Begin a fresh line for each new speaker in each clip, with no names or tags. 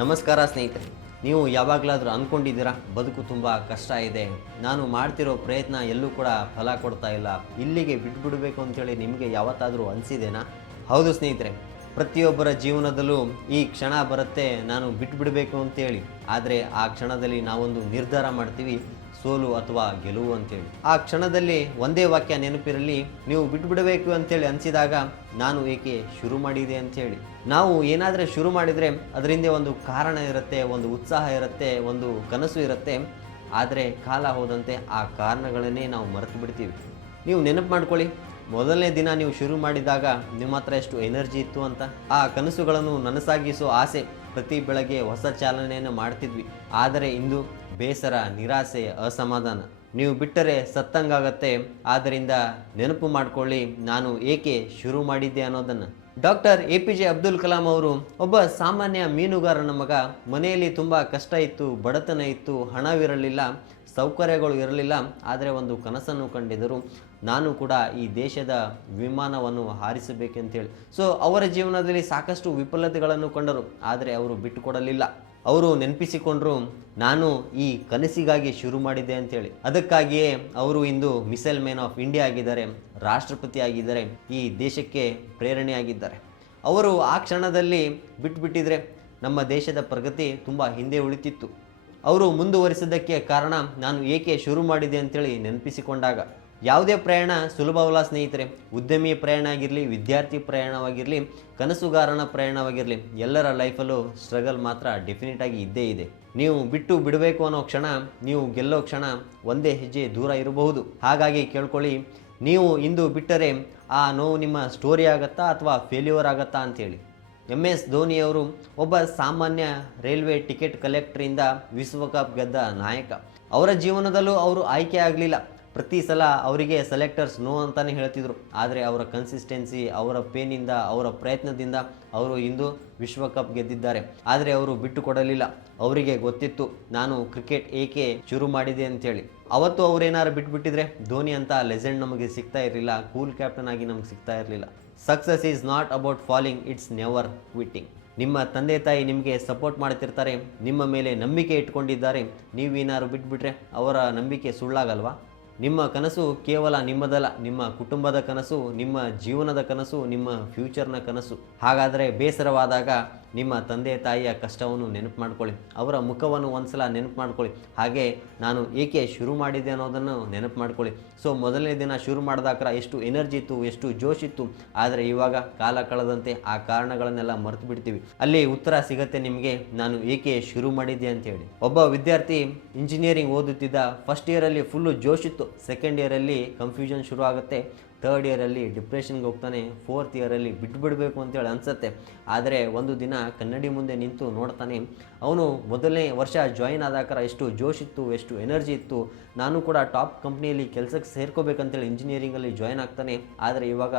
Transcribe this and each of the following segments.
ನಮಸ್ಕಾರ ಸ್ನೇಹಿತರೆ, ನೀವು ಯಾವಾಗಲಾದರೂ ಅಂದ್ಕೊಂಡಿದ್ದೀರಾ? ಬದುಕು ತುಂಬ ಕಷ್ಟ ಇದೆ. ನಾನು ಮಾಡ್ತಿರೋ ಪ್ರಯತ್ನ ಎಲ್ಲೂ ಕೂಡ ಫಲ ಕೊಡ್ತಾ ಇಲ್ಲ. ಇಲ್ಲಿಗೆ ಬಿಟ್ಬಿಡಬೇಕು ಅಂತೇಳಿ ನಿಮಗೆ ಯಾವತ್ತಾದರೂ ಅನಿಸಿದೆನಾ? ಹೌದು ಸ್ನೇಹಿತರೆ, ಪ್ರತಿಯೊಬ್ಬರ ಜೀವನದಲ್ಲೂ ಈ ಕ್ಷಣ ಬರುತ್ತೆ, ನಾನು ಬಿಟ್ಬಿಡಬೇಕು ಅಂತೇಳಿ ಆದರೆ ಆ ಕ್ಷಣದಲ್ಲಿ ನಾವೊಂದು ನಿರ್ಧಾರ ಮಾಡ್ತೀವಿ. ಸೋಲು ಅಥವಾ ಗೆಲುವು ಅಂತೇಳಿ. ಆ ಕ್ಷಣದಲ್ಲಿ ಒಂದೇ ವಾಕ್ಯ ನೆನಪಿರಲಿ, ನೀವು ಬಿಟ್ಬಿಡಬೇಕು ಅಂತೇಳಿ ಅನಿಸಿದಾಗ ನಾನು ಏಕೆ ಶುರು ಮಾಡಿದೆ ಅಂತೇಳಿ. ನಾವು ಏನಾದರೆ ಶುರು ಮಾಡಿದರೆ ಅದರಿಂದ ಒಂದು ಕಾರಣ ಇರುತ್ತೆ, ಒಂದು ಉತ್ಸಾಹ ಇರುತ್ತೆ, ಒಂದು ಕನಸು ಇರುತ್ತೆ. ಆದರೆ ಕಾಲ ಹೋದಂತೆ ಆ ಕಾರಣಗಳನ್ನೇ ನಾವು ಮರೆತು ಬಿಡ್ತೀವಿ. ನೀವು ನೆನಪು ಮಾಡ್ಕೊಳ್ಳಿ, ಮೊದಲನೇ ದಿನ ನೀವು ಶುರು ಮಾಡಿದಾಗ ನಿಮ್ಮ ಹತ್ರ ಎಷ್ಟು ಎನರ್ಜಿ ಇತ್ತು ಅಂತ. ಆ ಕನಸುಗಳನ್ನು ನನಸಾಗಿಸೋ ಆಸೆ, ಪ್ರತಿ ಬೆಳಗ್ಗೆ ಹೊಸ ಚಾಲನೆಯನ್ನು ಮಾಡ್ತಿದ್ವಿ. ಆದರೆ ಇಂದು ಬೇಸರ, ನಿರಾಸೆ, ಅಸಮಾಧಾನ. ನೀವು ಬಿಟ್ಟರೆ ಸತ್ತಂಗಾಗತ್ತೆ. ಆದ್ದರಿಂದ ನೆನಪು ಮಾಡ್ಕೊಳ್ಳಿ, ನಾನು ಏಕೆ ಶುರು ಮಾಡಿದ್ದೆ ಅನ್ನೋದನ್ನು. Doctor A P J Abdul Kalam ಅವರು ಒಬ್ಬ ಸಾಮಾನ್ಯ ಮೀನುಗಾರನ ಮಗ. ಮನೆಯಲ್ಲಿ ತುಂಬ ಕಷ್ಟ ಇತ್ತು, ಬಡತನ ಇತ್ತು, ಹಣವಿರಲಿಲ್ಲ, ಸೌಕರ್ಯಗಳು ಇರಲಿಲ್ಲ. ಆದರೆ ಒಂದು ಕನಸನ್ನು ಕಂಡಿದ್ದರು. ನಾನು ಕೂಡ ಈ ದೇಶದ ವಿಮಾನವನ್ನು ಹಾರಿಸಬೇಕಂತೇಳಿ. ಸೊ ಅವರ ಜೀವನದಲ್ಲಿ ಸಾಕಷ್ಟು ವಿಫಲತೆಗಳನ್ನು ಕಂಡರು. ಆದರೆ ಅವರು ಬಿಟ್ಟುಕೊಡಲಿಲ್ಲ. ಅವರು ನೆನಪಿಸಿಕೊಂಡ್ರು, ನಾನು ಈ ಕನಸಿಗಾಗಿ ಶುರು ಮಾಡಿದ್ದೆ ಅಂತೇಳಿ. ಅದಕ್ಕಾಗಿಯೇ ಅವರು ಇಂದು ಮಿಸೈಲ್ ಮ್ಯಾನ್ ಆಫ್ ಇಂಡಿಯಾ ಆಗಿದ್ದಾರೆ, ರಾಷ್ಟ್ರಪತಿ ಆಗಿದ್ದಾರೆ, ಈ ದೇಶಕ್ಕೆ ಪ್ರೇರಣೆಯಾಗಿದ್ದಾರೆ. ಅವರು ಆ ಕ್ಷಣದಲ್ಲಿ ಬಿಟ್ಬಿಟ್ಟಿದ್ರೆ ನಮ್ಮ ದೇಶದ ಪ್ರಗತಿ ತುಂಬ ಹಿಂದೆ ಉಳಿತಿತ್ತು. ಅವರು ಮುಂದುವರಿಸಿದ್ದಕ್ಕೆ ಕಾರಣ, ನಾನು ಏಕೆ ಶುರು ಮಾಡಿದೆ ಅಂತೇಳಿ ನೆನಪಿಸಿಕೊಂಡಾಗ. ಯಾವುದೇ ಪ್ರಯಾಣ ಸುಲಭವಲ್ಲ ಸ್ನೇಹಿತರೆ. ಉದ್ಯಮಿ ಪ್ರಯಾಣ ಆಗಿರಲಿ, ವಿದ್ಯಾರ್ಥಿ ಪ್ರಯಾಣವಾಗಿರಲಿ, ಕನಸುಗಾರನ ಪ್ರಯಾಣವಾಗಿರಲಿ, ಎಲ್ಲರ ಲೈಫಲ್ಲೂ ಸ್ಟ್ರಗಲ್ ಮಾತ್ರ ಡೆಫಿನೆಟ್ ಆಗಿ ಇದ್ದೇ ಇದೆ. ನೀವು ಬಿಟ್ಟು ಬಿಡಬೇಕು ಅನ್ನೋ ಕ್ಷಣ, ನೀವು ಗೆಲ್ಲೋ ಕ್ಷಣ ಒಂದೇ ಹೆಜ್ಜೆ ದೂರ ಇರಬಹುದು. ಹಾಗಾಗಿ ಕೇಳ್ಕೊಳ್ಳಿ, ನೀವು ಇಂದು ಬಿಟ್ಟರೆ ಆ ನೋವು ನಿಮ್ಮ ಸ್ಟೋರಿ ಆಗತ್ತಾ ಅಥವಾ ಫೇಲ್ಯೂರ್ ಆಗತ್ತಾ ಅಂತೇಳಿ. ಎಂ ಎಸ್ ಧೋನಿಯವರು ಒಬ್ಬ ಸಾಮಾನ್ಯ ರೈಲ್ವೆ ಟಿಕೆಟ್ ಕಲೆಕ್ಟರಿಂದ ವಿಶ್ವಕಪ್ ಗೆದ್ದ ನಾಯಕ. ಅವರ ಜೀವನದಲ್ಲೂ ಅವರು ಆಯ್ಕೆ ಆಗಲಿಲ್ಲ. ಪ್ರತಿ ಸಲ ಅವರಿಗೆ ಸೆಲೆಕ್ಟರ್ಸ್ ನೋ ಅಂತಲೇ ಹೇಳ್ತಿದ್ರು. ಆದರೆ ಅವರ ಕನ್ಸಿಸ್ಟೆನ್ಸಿ ಅವರ ಪೇನಿಂದ ಅವರ ಪ್ರಯತ್ನದಿಂದ ಅವರು ಇಂದು ವಿಶ್ವಕಪ್ ಗೆದ್ದಿದ್ದಾರೆ. ಆದರೆ ಅವರು ಬಿಟ್ಟು ಕೊಡಲಿಲ್ಲ. ಅವರಿಗೆ ಗೊತ್ತಿತ್ತು, ನಾನು ಕ್ರಿಕೆಟ್ ಏಕೆ ಶುರು ಮಾಡಿದೆ ಅಂತೇಳಿ ಅವತ್ತು ಅವರೇನಾರು ಬಿಟ್ಬಿಟ್ಟಿದ್ರೆ, ಧೋನಿ ಅಂತ ಲೆಜೆಂಡ್ ನಮಗೆ ಸಿಗ್ತಾ ಇರಲಿಲ್ಲ ಕೂಲ್ ಕ್ಯಾಪ್ಟನ್ ಆಗಿ ನಮಗೆ ಸಿಗ್ತಾ ಇರಲಿಲ್ಲ. Success is not about falling it's never quitting ನಿಮ್ಮ ತಂದೆ ತಾಯಿ ನಿಮಗೆ ಸಪೋರ್ಟ್ ಮಾಡ್ತಿರ್ತಾರೆ, ನಿಮ್ಮ ಮೇಲೆ ನಂಬಿಕೆ ಇಟ್ಕೊಂಡಿದ್ದಾರೆ ನೀವೇನಾದ್ರು ಬಿಟ್ಬಿಟ್ರೆ ಅವರ ನಂಬಿಕೆ ಸುಳ್ಳಾಗಲ್ವಾ? ನಿಮ್ಮ ಕನಸು ಕೇವಲ ನಿಮ್ಮದಲ್ಲ, ನಿಮ್ಮ ಕುಟುಂಬದ ಕನಸು, ನಿಮ್ಮ ಜೀವನದ ಕನಸು, ನಿಮ್ಮ ಫ್ಯೂಚರ್ನ ಕನಸು. ಹಾಗಾದರೆ ಬೇಸರವಾದಾಗ ನಿಮ್ಮ ತಂದೆ ತಾಯಿಯ ಕಷ್ಟವನ್ನು ನೆನಪು ಮಾಡ್ಕೊಳ್ಳಿ, ಅವರ ಮುಖವನ್ನು ಒಂದ್ಸಲ ನೆನಪು ಮಾಡ್ಕೊಳ್ಳಿ. ಹಾಗೆ ನಾನು ಏಕೆ ಶುರು ಮಾಡಿದೆ ಅನ್ನೋದನ್ನು ನೆನಪು ಮಾಡ್ಕೊಳ್ಳಿ. ಸೊ ಮೊದಲನೇ ದಿನ ಶುರು ಮಾಡಿದಾಕ್ರ ಎಷ್ಟು ಎನರ್ಜಿ ಇತ್ತು, ಎಷ್ಟು ಜೋಶ್ ಇತ್ತು. ಆದರೆ ಇವಾಗ ಕಾಲ ಕಳೆದಂತೆ ಆ ಕಾರಣಗಳನ್ನೆಲ್ಲ ಮರೆತು ಬಿಡ್ತೀವಿ. ಅಲ್ಲಿ ಉತ್ತರ ಸಿಗತ್ತೆ ನಿಮಗೆ, ನಾನು ಏಕೆ ಶುರು ಮಾಡಿದ್ದೆ ಅಂತ ಹೇಳಿ. ಒಬ್ಬ ವಿದ್ಯಾರ್ಥಿ ಇಂಜಿನಿಯರಿಂಗ್ ಓದುತ್ತಿದ್ದ ಫಸ್ಟ್ ಇಯರಲ್ಲಿ ಫುಲ್ಲು ಜೋಶ್ ಇತ್ತು. ಸೆಕೆಂಡ್ ಇಯರಲ್ಲಿ ಕನ್ಫ್ಯೂಷನ್ ಶುರು ಆಗುತ್ತೆ ಥರ್ಡ್ ಇಯರಲ್ಲಿ ಡಿಪ್ರೆಷನ್ಗೆ ಹೋಗ್ತಾನೆ ಫೋರ್ತ್ ಇಯರಲ್ಲಿ ಬಿಟ್ಬಿಡಬೇಕು ಅಂತೇಳಿ ಅನಿಸುತ್ತೆ. ಆದರೆ ಒಂದು ದಿನ ಕನ್ನಡಿ ಮುಂದೆ ನಿಂತು ನೋಡ್ತಾನೆ, ಅವನು ಮೊದಲನೇ ವರ್ಷ ಜಾಯಿನ್ ಆದಾಕರ ಎಷ್ಟು ಜೋಶ್ ಇತ್ತು, ಎಷ್ಟು ಎನರ್ಜಿ ಇತ್ತು. ನಾನು ಕೂಡ ಟಾಪ್ ಕಂಪ್ನಿಯಲ್ಲಿ ಕೆಲಸಕ್ಕೆ ಸೇರ್ಕೋಬೇಕಂತೇಳಿ ಇಂಜಿನಿಯರಿಂಗಲ್ಲಿ ಜಾಯ್ನ್ ಆಗ್ತಾನೆ. ಆದರೆ ಇವಾಗ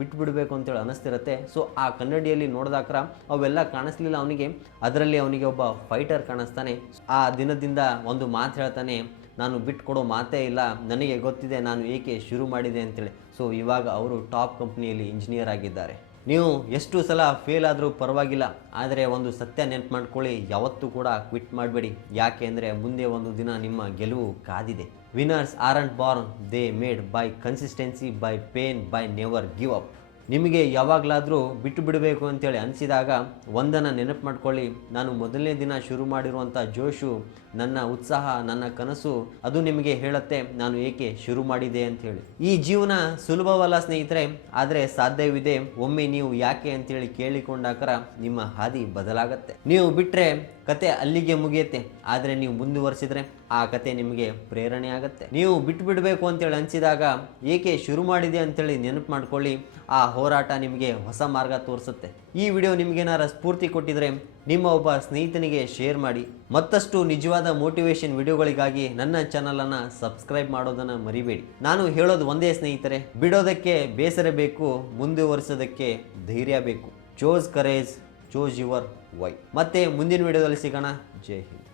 ಬಿಟ್ಬಿಡಬೇಕು ಅಂತೇಳಿ ಅನಿಸ್ತಿರುತ್ತೆ. ಸೊ ಆ ಕನ್ನಡಿಯಲ್ಲಿ ನೋಡಿದಾಕ್ರ ಅವೆಲ್ಲ ಕಾಣಿಸ್ಲಿಲ್ಲ ಅವನಿಗೆ. ಅದರಲ್ಲಿ ಅವನಿಗೆ ಒಬ್ಬ ಫೈಟರ್ ಕಾಣಿಸ್ತಾನೆ. ಆ ದಿನದಿಂದ ಒಂದು ಮಾತು ಹೇಳ್ತಾನೆ ನಾನು ಬಿಟ್ಕೊಡೋ ಮಾತೇ ಇಲ್ಲ, ನನಗೆ ಗೊತ್ತಿದೆ ನಾನು ಏಕೆ ಶುರು ಮಾಡಿದೆ ಅಂತೇಳಿ. ಸೊ ಇವಾಗ ಅವರು ಟಾಪ್ ಕಂಪ್ನಿಯಲ್ಲಿ ಇಂಜಿನಿಯರ್ ಆಗಿದ್ದಾರೆ. ನೀವು ಎಷ್ಟು ಸಲ ಫೇಲ್ ಆದರೂ ಪರವಾಗಿಲ್ಲ, ಆದರೆ ಒಂದು ಸತ್ಯ ನೆನ್ಪು ಮಾಡ್ಕೊಳ್ಳಿ ಯಾವತ್ತೂ ಕೂಡ ಕ್ವಿಟ್ ಮಾಡಬೇಡಿ. ಯಾಕೆ ಅಂದರೆ ಮುಂದೆ ಒಂದು ದಿನ ನಿಮ್ಮ ಗೆಲುವು ಕಾದಿದೆ. Winners are and born they made by consistency by pain by never give up ನಿಮಗೆ ಯಾವಾಗಲಾದರೂ ಬಿಟ್ಟು ಬಿಡಬೇಕು ಅಂತೇಳಿ ಅನಿಸಿದಾಗ ಒಂದನ್ನು ನೆನಪು ಮಾಡ್ಕೊಳ್ಳಿ. ನಾನು ಮೊದಲನೇ ದಿನ ಶುರು ಮಾಡಿರುವಂಥ ಜೋಶು, ನನ್ನ ಉತ್ಸಾಹ, ನನ್ನ ಕನಸು ಅದು ನಿಮಗೆ ಹೇಳುತ್ತೆ, ನಾನು ಏಕೆ ಶುರು ಮಾಡಿದೆ ಅಂಥೇಳಿ ಈ ಜೀವನ ಸುಲಭವಲ್ಲ ಸ್ನೇಹಿತರೆ, ಆದರೆ ಸಾಧ್ಯವಿದೆ, ಒಮ್ಮೆ ನೀವು ಯಾಕೆ ಅಂತೇಳಿ ಕೇಳಿಕೊಂಡಾಕರ ನಿಮ್ಮ ಹಾದಿ ಬದಲಾಗತ್ತೆ. ನೀವು ಬಿಟ್ಟರೆ ಕತೆ ಅಲ್ಲಿಗೆ ಮುಗಿಯುತ್ತೆ. ಆದರೆ ನೀವು ಮುಂದುವರಿಸಿದರೆ ಆ ಕತೆ ನಿಮಗೆ ಪ್ರೇರಣೆ ಆಗುತ್ತೆ. ನೀವು ಬಿಟ್ಟು ಬಿಡಬೇಕು ಅಂತೇಳಿ ಅನಿಸಿದಾಗ ಏಕೆ ಶುರು ಮಾಡಿದೆ ಅಂತೇಳಿ ನೆನಪು ಮಾಡ್ಕೊಳ್ಳಿ. ಆ ಹೋರಾಟ ನಿಮಗೆ ಹೊಸ ಮಾರ್ಗ ತೋರಿಸುತ್ತೆ. ಈ ವಿಡಿಯೋ ನಿಮಗೇನಾರ ಸ್ಫೂರ್ತಿ ಕೊಟ್ಟಿದ್ರೆ ನಿಮ್ಮ ಒಬ್ಬ ಸ್ನೇಹಿತನಿಗೆ ಶೇರ್ ಮಾಡಿ. ಮತ್ತಷ್ಟು ನಿಜವಾದ ಮೋಟಿವೇಶನ್ ವಿಡಿಯೋಗಳಿಗಾಗಿ ನನ್ನ ಚಾನಲನ್ನು ಸಬ್ಸ್ಕ್ರೈಬ್ ಮಾಡೋದನ್ನು ಮರಿಬೇಡಿ. ನಾನು ಹೇಳೋದು ಒಂದೇ ಸ್ನೇಹಿತರೆ, ಬಿಡೋದಕ್ಕೆ ಬೇಸರ ಬೇಕು, ಮುಂದುವರಿಸೋದಕ್ಕೆ ಧೈರ್ಯ ಬೇಕು. Choose courage choose your why. ಮತ್ತೆ ಮುಂದಿನ ವಿಡಿಯೋದಲ್ಲಿ ಸಿಗೋಣ. ಜೈ ಹಿಂದ್.